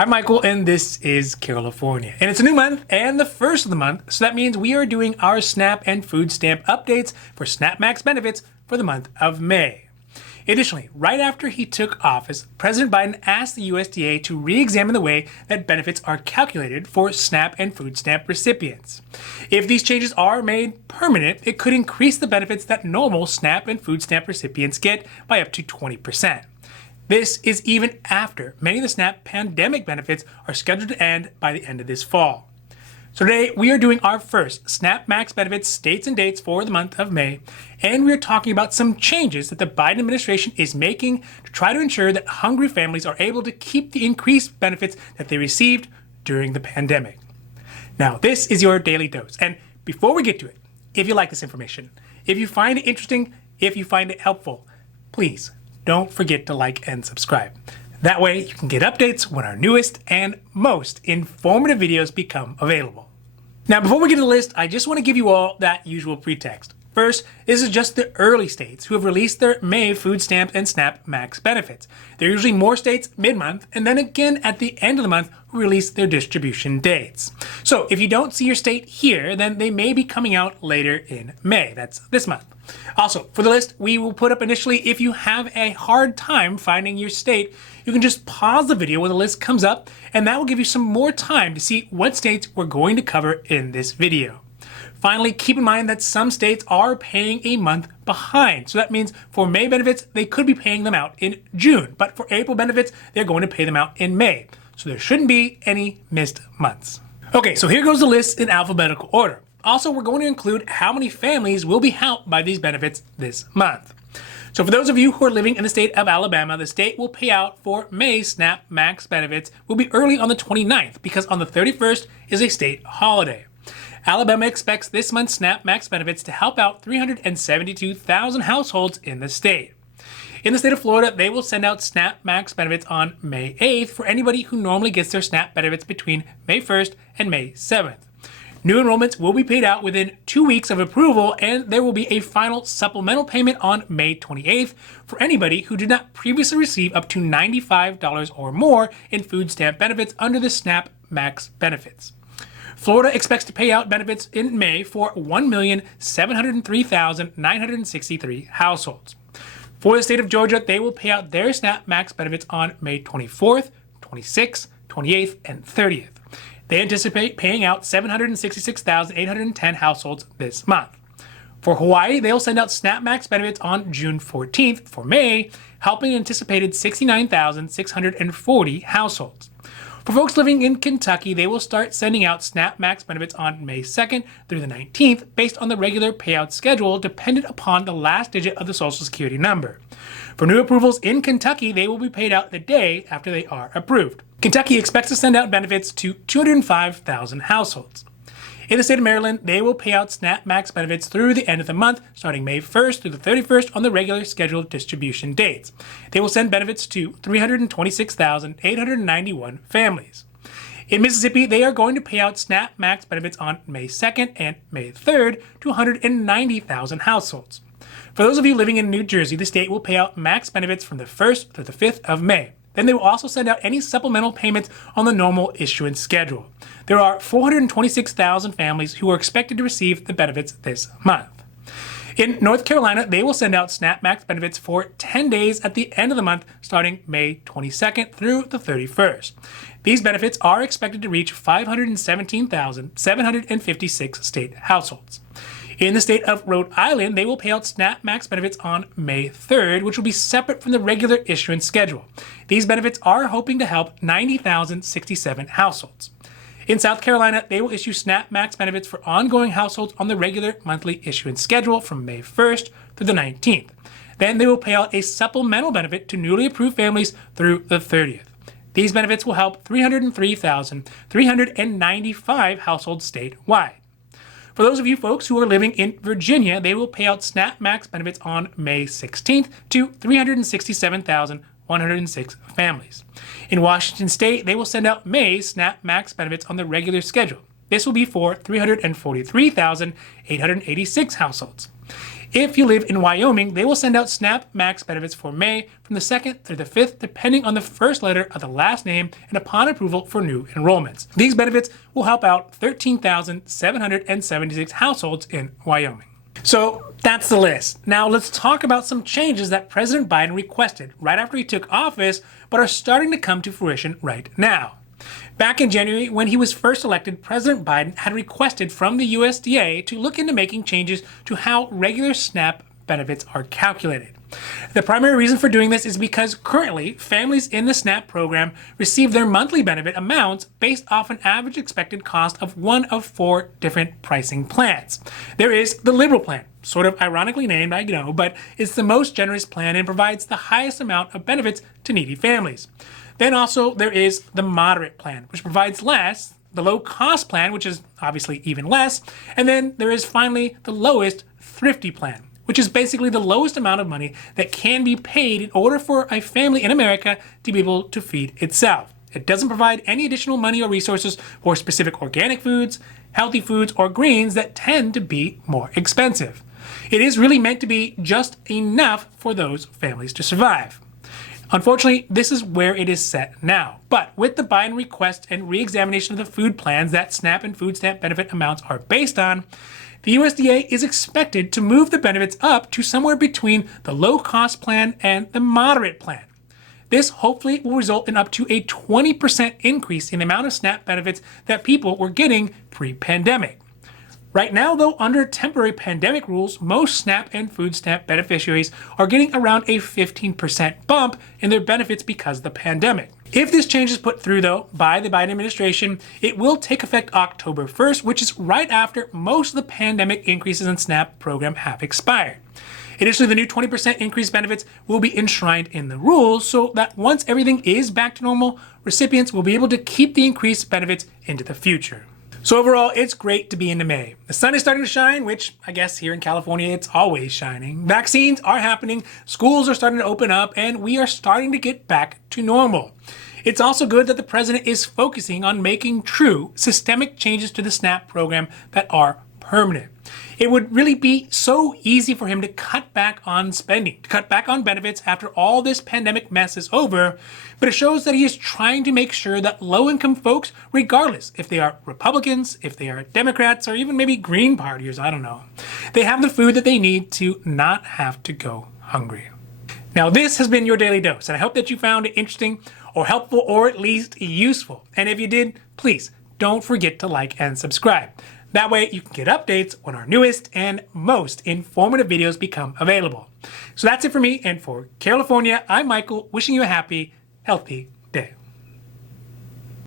I'm Michael, and this is California. And it's a new month and the first of the month, so that means we are doing our SNAP and food stamp updates for SNAP Max benefits for the month of May. Additionally, right after he took office, President Biden asked the USDA to re-examine the way that benefits are calculated for SNAP and food stamp recipients. If these changes are made permanent, it could increase the benefits that normal SNAP and food stamp recipients get by up to 20%. This is even after many of the SNAP pandemic benefits are scheduled to end by the end of this fall. So today we are doing our first SNAP Max benefits states and dates for the month of May, and we are talking about some changes that the Biden administration is making to try to ensure that hungry families are able to keep the increased benefits that they received during the pandemic. Now, this is your daily dose, and before we get to it, if you like this information, if you find it interesting, if you find it helpful, please don't forget to like and subscribe. That way you can get updates when our newest and most informative videos become available. Now, before we get to the list, I just want to give you all that usual pretext. First, this is just the early states who have released their May food stamp and SNAP Max benefits. There are usually more states mid-month, and then again at the end of the month who release their distribution dates. So if you don't see your state here, then they may be coming out later in May. That's this month. Also, for the list we will put up initially, if you have a hard time finding your state, you can just pause the video when the list comes up, and that will give you some more time to see what states we're going to cover in this video. Finally, keep in mind that some states are paying a month behind. So that means for May benefits, they could be paying them out in June. But for April benefits, they're going to pay them out in May. So there shouldn't be any missed months. Okay, so here goes the list in alphabetical order. Also, we're going to include how many families will be helped by these benefits this month. So for those of you who are living in the state of Alabama, the state will pay out for May SNAP Max benefits will be early on the 29th because on the 31st is a state holiday. Alabama expects this month's SNAP Max benefits to help out 372,000 households in the state. In the state of Florida, they will send out SNAP Max benefits on May 8th for anybody who normally gets their SNAP benefits between May 1st and May 7th. New enrollments will be paid out within 2 weeks of approval, and there will be a final supplemental payment on May 28th for anybody who did not previously receive up to $95 or more in food stamp benefits under the SNAP Max benefits. Florida expects to pay out benefits in May for 1,703,963 households. For the state of Georgia, they will pay out their SNAP Max benefits on May 24th, 26th, 28th, and 30th. They anticipate paying out 766,810 households this month. For Hawaii, they'll send out SNAP Max benefits on June 14th for May, helping an anticipated 69,640 households. For folks living in Kentucky, they will start sending out SNAP Max benefits on May 2nd through the 19th based on the regular payout schedule dependent upon the last digit of the Social Security number. For new approvals in Kentucky, they will be paid out the day after they are approved. Kentucky expects to send out benefits to 205,000 households. In the state of Maryland, they will pay out SNAP Max benefits through the end of the month, starting May 1st through the 31st on the regular scheduled distribution dates. They will send benefits to 326,891 families. In Mississippi, they are going to pay out SNAP Max benefits on May 2nd and May 3rd to 190,000 households. For those of you living in New Jersey, the state will pay out max benefits from the 1st through the 5th of May. Then they will also send out any supplemental payments on the normal issuance schedule. There are 426,000 families who are expected to receive the benefits this month. In North Carolina, they will send out SNAP Max benefits for 10 days at the end of the month, starting May 22nd through the 31st. These benefits are expected to reach 517,756 state households. In the state of Rhode Island, they will pay out SNAP Max benefits on May 3rd, which will be separate from the regular issuance schedule. These benefits are hoping to help 90,067 households. In South Carolina, they will issue SNAP Max benefits for ongoing households on the regular monthly issuance schedule from May 1st through the 19th. Then they will pay out a supplemental benefit to newly approved families through the 30th. These benefits will help 303,395 households statewide. For those of you folks who are living in Virginia, they will pay out SNAP Max benefits on May 16th to 367,106 families. In Washington State, they will send out May SNAP Max benefits on the regular schedule. This will be for 343,886 households. If you live in Wyoming, they will send out SNAP Max benefits for May from the 2nd through the 5th, depending on the first letter of the last name and upon approval for new enrollments. These benefits will help out 13,776 households in Wyoming. So that's the list. Now let's talk about some changes that President Biden requested right after he took office, but are starting to come to fruition right now. Back in January, when he was first elected, President Biden had requested from the USDA to look into making changes to how regular SNAP benefits are calculated. The primary reason for doing this is because currently, families in the SNAP program receive their monthly benefit amounts based off an average expected cost of one of 4 different pricing plans. There is the liberal plan, sort of ironically named, I know, but it's the most generous plan and provides the highest amount of benefits to needy families. Then also there is the moderate plan, which provides less, the low cost plan, which is obviously even less, and then there is finally the lowest thrifty plan, which is basically the lowest amount of money that can be paid in order for a family in America to be able to feed itself. It doesn't provide any additional money or resources for specific organic foods, healthy foods, or greens that tend to be more expensive. It is really meant to be just enough for those families to survive. Unfortunately, this is where it is set now. But with the Biden request and re-examination of the food plans that SNAP and food stamp benefit amounts are based on, the USDA is expected to move the benefits up to somewhere between the low-cost plan and the moderate plan. This hopefully will result in up to a 20% increase in the amount of SNAP benefits that people were getting pre-pandemic. Right now, though, under temporary pandemic rules, most SNAP and food stamp beneficiaries are getting around a 15% bump in their benefits because of the pandemic. If this change is put through, though, by the Biden administration, it will take effect October 1st, which is right after most of the pandemic increases in SNAP program have expired. Additionally, the new 20% increased benefits will be enshrined in the rules so that once everything is back to normal, recipients will be able to keep the increased benefits into the future. So overall, it's great to be into May. The sun is starting to shine, which I guess here in California, it's always shining. Vaccines are happening, schools are starting to open up, and we are starting to get back to normal. It's also good that the president is focusing on making true systemic changes to the SNAP program that are permanent. It would really be so easy for him to cut back on spending, to cut back on benefits after all this pandemic mess is over, but it shows that he is trying to make sure that low-income folks, regardless if they are Republicans, if they are Democrats, or even maybe Green Partiers, I don't know, they have the food that they need to not have to go hungry. Now, this has been your Daily Dose, and I hope that you found it interesting or helpful or at least useful. And if you did, please don't forget to like and subscribe. That way you can get updates when our newest and most informative videos become available. So that's it for me, and for California, I'm Michael, wishing you a happy, healthy